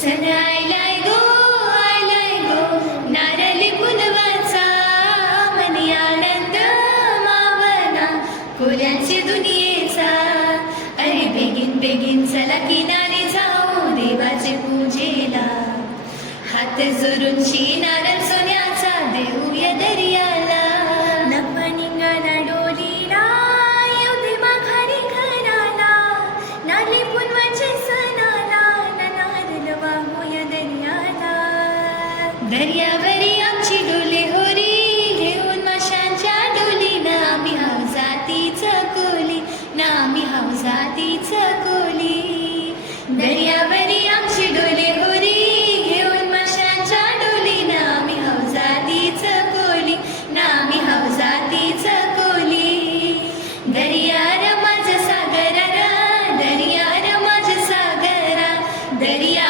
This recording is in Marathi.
सण आयलाय गो नारळी पुनवाचा मनी आनंद मावना फुल्यांची दुनियेचा. अरे बेगीन बेगीन चला किनारी जाऊ देवाचे पूजेला. हात जोडून नारळ सोन्याचा देऊया दर्याला. नफा निघाला डोलीला येऊ दे माघारी घराला. नारळी पुनवाचे सणाला नारळ वाहूया दर्याला. दर्यावरी आमची डोले होरी घेऊन माशांच्या डोलीनं आम्ही हौसातीच कोली ना आम्ही हौसातीच कोली. दर्यावरी आमची डोले होरी घेऊन माशांच्या डोलीनं आम्ही हौसातीच कोली ना आम्ही हौसातीच कोली. दर्या र माझ सागरा दर्या र माझ सागरा दर्या